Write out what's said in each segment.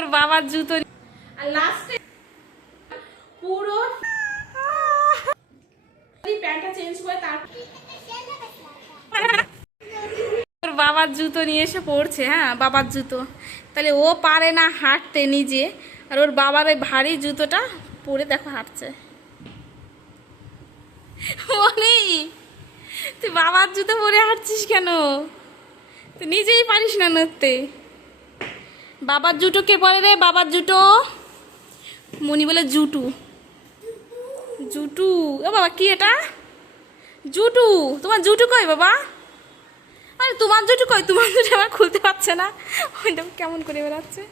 তোর বাবার জুতো আর লাস্টে পুরো প্যান্টটা চেঞ্জ করে তোর বাবার জুতো নিয়ে এসে পড়ছে। হ্যাঁ, বাবার জুতো। তাহলে ও পারে না হাঁটতে নিজে, আর ওর বাবার ওই ভারী জুতোটা পরে দেখো হাঁটছে। মনি, তুই বাবার জুতো পরে হাঁটছিস কেন? তুই নিজেই পারিস না নড়তে। বাবার জুতো কে পরে রে? বাবার জুতো মনি বলে জুটু। জুটু? ও বাবা, কি এটা? জুটু? তোমার জুটু কই বাবা? আরে তোমার জুটু কই? তোমার জুটু আমার খুলতে পারছে না, ওইটা কেমন করে বেড়াচ্ছে।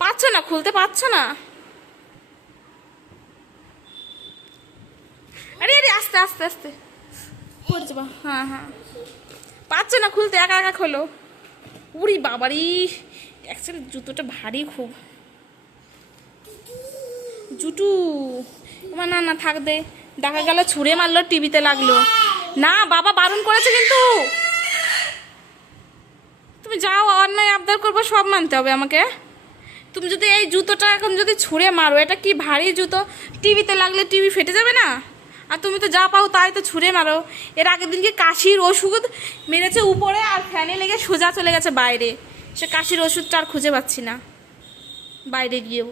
পারছো না খুলতে, পারছো না? আরে আরে আস্তে আস্তে আস্তে করছে বা। হ্যাঁ হ্যাঁ, পারছো না খুলতে, একা একা খোলো। উড়ি বাবারি, অ্যাকচুয়ালি জুতোটা ভারী খুব। জুটু আমার না না থাক দে, দেখা গেল ছুঁড়ে মারলো, টিভিতে লাগলো। না, বাবা বারণ করেছে কিন্তু। তুমি যাও, অন্যায় আবদার করবো সব মানতে হবে আমাকে। তুমি যদি এই জুতোটা এখন যদি ছুঁড়ে মারো, এটা কি ভারী জুতো, টিভিতে লাগলে টিভি ফেটে যাবে না? আর তুমি তো যা পাও তাই তো ছুঁড়ে মারো। এর আগের দিনকে কাশির ওষুধ মেরেছে উপরে, আর ফ্যানে লেগে সোজা চলে গেছে বাইরে। সে কাশির ওষুধটা আর খুঁজে পাচ্ছি না বাইরে গিয়েও।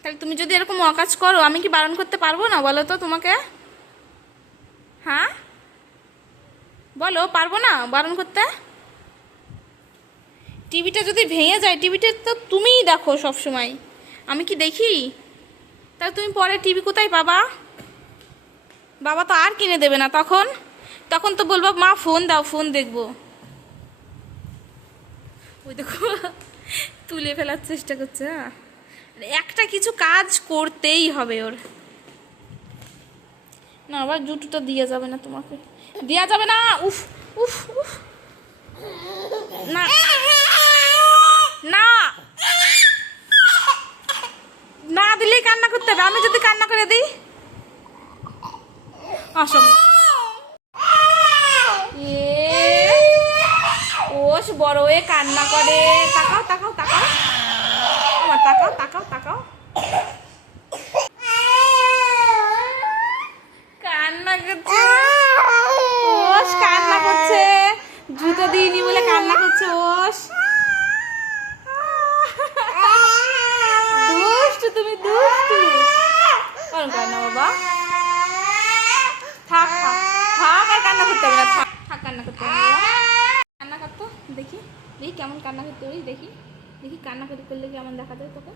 তাহলে তুমি যদি এরকম অকাজ করো, আমি কি বারণ করতে পারবো না বলো তো তোমাকে? হ্যাঁ বলো, পারবো না বারণ করতে? টিভিটা যদি ভেঙে যায়, টিভিটা তো তুমিই দেখো সব সময়, আমি কি দেখি? তাহলে তুমি পরে টিভি কোথায় পাবা? বাবা তো আর কিনে দেবে না তখন। তখন তো বলবো মা ফোন দাও, ফোন দেখবো। ওই দেখো তুলে ফেলার চেষ্টা করছে। হ্যাঁ, একটা কিছু কাজ করতেই হবে ওর। না, আবার জুতোটা দিয়ে যাবে না তোমাকে, দেওয়া যাবে না। উফ উফ উফ, না না, না দিলেই কান্না করতে হবে। আমি যদি কান্না করে দিই, আসো ওস বড় হয়ে কান্না করে। তাকাও তাকাও তাকাও আমার, তাকাও তাকাও তাকাও, কান্না করছে। ওস কান্না করছে, জুতো দিইনি বলে কান্না করছে। ওস দুষ্টু, তুমি দুষ্টু। কারণ কান্না বাবা, থাক থাক থাক, আর কান্না করতে হবে না, থাক থাক, কান্না করতে হবে না। কান্না করতো দেখি, দেখি কেমন কান্না করতে পারি, দেখি দেখি কান্না করলে কেমন দেখা যায় তোকে,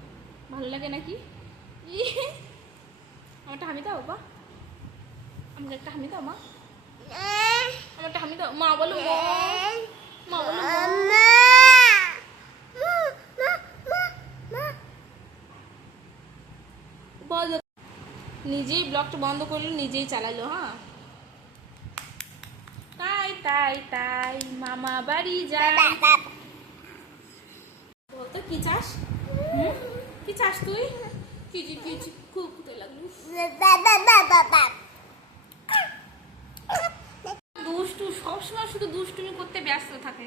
ভালো লাগে নাকি? আমারটা হামি দাও বাবা, আমাকে একটা হামি দাও মা, আমারটা হামি দাও মা। বলো মা, বলো বলো। নিজেই ব্লগটা বন্ধ করলো, নিজেই চালালো। হ্যাঁ, তাই তাই তাই মামা বাড়ি যাই। বলতো কি চাস? কি চাস তুই? কি খুব খুঁতে লাগলো। দুষ্টু, সবসময় শুধু দুষ্টুমি করতে ব্যস্ত থাকে।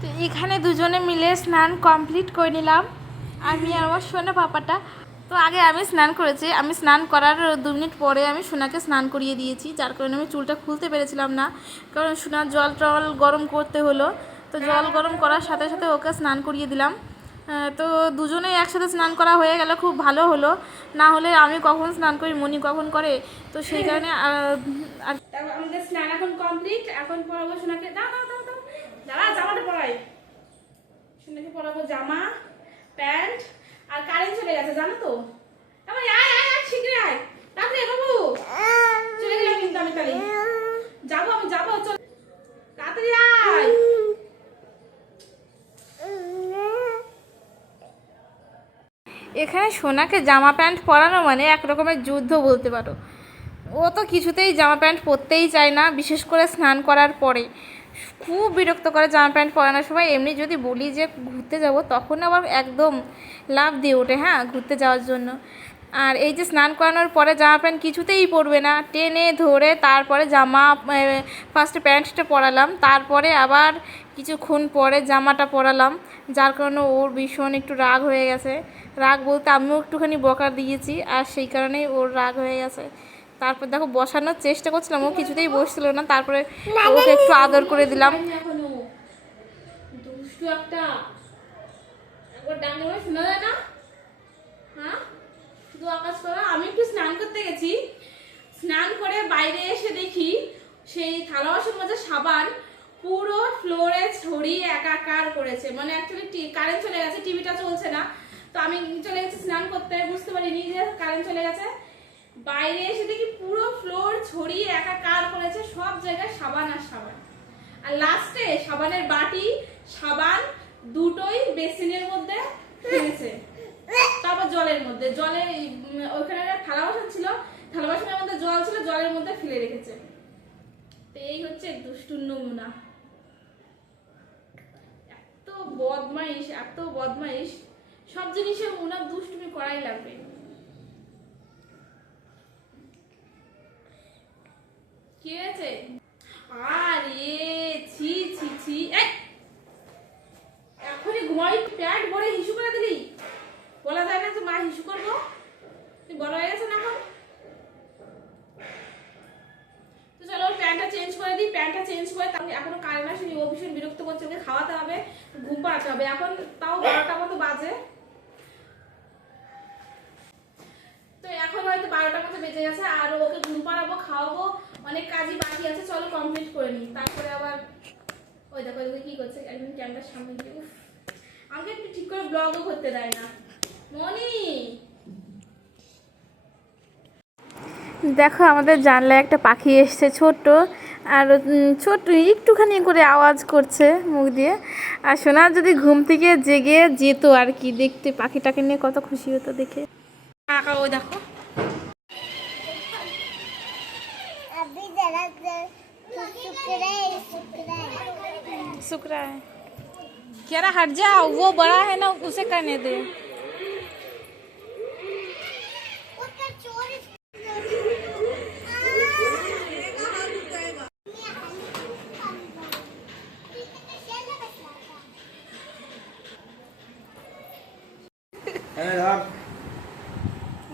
তো এখানে দুজনে মিলে স্নান কমপ্লিট করে নিলাম, আমি আর আমার সোনা পাপাটা। তো আগে আমি স্নান করেছি, আমি স্নান করার 2 মিনিট পরে আমি সোনাকে স্নান করিয়ে দিয়েছি, যার কারণে আমি চুলটা খুলতে পেরেছিলাম না, কারণ সোনার জল টল গরম করতে হলো। তো জল গরম করার সাথে সাথে ওকে স্নান করিয়ে দিলাম। তো দুজনেই একসাথে স্নান করা হয়ে গেল, খুব ভালো হলো। না হলে আমি কখন স্নান করি, মনি কখন করে, তো সেই কারণে আমাদের স্নান এখন কমপ্লিট। এখন পরাবো সোনাকে, দাও দাও দাও দাও, দাঁড়া জামাটা পরাই। সোনাকে পরাবো জামা প্যান্ট। আর কারেন্ট চলে গেছে জানো তো। আয় আয় আয়, শীঘ্রই আয়, তাড়াতাড়ি বাবু। চলে গেলাম কিন্তু আমি, তাহলে যাবো, আমি যাবো, চল তাড়াতাড়ি আয়। এখানে সোনাকে জামা প্যান্ট পরানো মানে এক রকমের যুদ্ধ বলতে পারো। ও তো কিছুতেই জামা প্যান্ট পরতেই চায় না, বিশেষ করে স্নান করার পরে খুব বিরক্ত করে জামা প্যান্ট পরানোর সময়। এমনি যদি বলি যে ঘুরতে যাব, তখন আবার একদম লাফ দিয়ে ওঠে, হ্যাঁ, ঘুরতে যাওয়ার জন্য। আর এই যে স্নান করানোর পরে জামা প্যান্ট কিছুতেই পরবে না, টেনে ধরে তারপরে জামা, ফার্স্টে প্যান্টটা পরালাম, তারপরে আবার কিছুক্ষণ পরে জামাটা পরালাম, যার কারণে ওর ভীষণ একটু রাগ হয়ে গেছে। রাগ বলতে আমিও একটুখানি বকা দিয়েছি, আর সেই কারণেই ওর রাগ হয়ে গেছে। তারপর দেখো বসানোর চেষ্টা করছিলাম, ও কিছুতেই বসছিল না, তারপরে ওকে একটু আদর করে দিলাম। দুষ্টু একটা, একবার ডাঙে শোনা যায় না? হ্যাঁ, শুধু আকাশ করা। আমি একটু স্নান করতে গেছি, স্নান করে বাইরে এসে দেখি সেই থালা বাসন মাজা সাবান পুরো ফ্লোরে ছড়িয়ে একাকার করেছে। মানে অ্যাকচুয়ালি কারেন্ট চলে গেছে, টিভিটা চলছে না, তো আমি চলে গেছি স্নান করতে, বুঝতে পারিনি যে কারেন্ট চলে গেছে। বাইরে এসে দেখি পুরো ফ্লোর ছড়িয়ে একাকার করেছে, সব জায়গায় সাবান আর সাবান। আর লাস্টে সাবানের বাটি, সাবান দুটোই বেসিনের মধ্যে ফেলেছে, তারপর জলের মধ্যে, জলের ওইখানে থালা বাসন ছিল, থালা বাসনের মধ্যে জল ছিল, জলের মধ্যে ফেলে রেখেছে। তো এই হচ্ছে দুষ্টুর নমুনা। এত বদমাইশ, এত বদমাইশ, সব জিনিসে ওনার দুষ্টুমি করাই লাগবে। কি হয়েছে? আরে ছি ছি ছি, এখনই ঘুমাই, প্যান্ট ভরে হিসু করে দিলি। বলা যায় না যে মা হিসু করবো, তুই বড় হয়ে গেছে না এখন। তো চলো প্যান্টটা চেঞ্জ করে দিই, প্যান্টটা চেঞ্জ করে, তাহলে এখনো কারেন্ট আসেনি, ও ভীষণ বিরক্ত করছে, ওকে খাওয়াতে হবে, ঘুম পাড়াতে হবে। এখন তাও 12টা মতো বাজে, তো এখন হয়তো 12টা মতো বেজে গেছে, আর ওকে ঘুম পাড়াবো, খাওয়াবো, অনেক কাজই বাকি আছে, চলো কমপ্লিট করে নিই। তারপরে আবার ওই দেখো কি করছে একদম ক্যামেরার সামনে গিয়ে, আমাকে একটু ঠিক করে ব্লগও করতে দেয় না। মনি, দেখো আমাদের জানলায় একটা পাখি এসছে, ছোট্ট, আর ছোট্ট একটুখানি করে আওয়াজ করছে মুখ দিয়ে। আর সোনা যদি ঘুম থেকে জেগে যেত আর কি, দেখতে পাখিটাকে নিয়ে কত খুশি হতো দেখে। ওই দেখো शुक्र है, कह रहा हट जाओ, वो बड़ा है ना, उसे करने दो।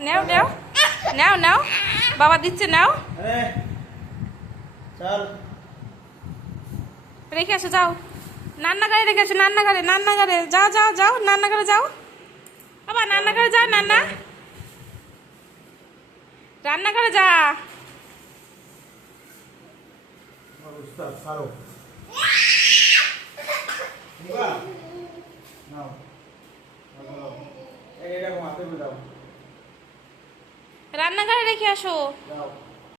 নাও নাও নাও নাও, বাবা দিচ্ছে, নাও চল রেখে আসো, যাও রান্নাঘরে রেখে আসো, রান্নাঘরে যাও যাও যাও, রান্নাঘরে যাও বাবা, রান্নাঘরে যাও, রান্নাঘরে যা। রান্নাঘরে রেখে আসো।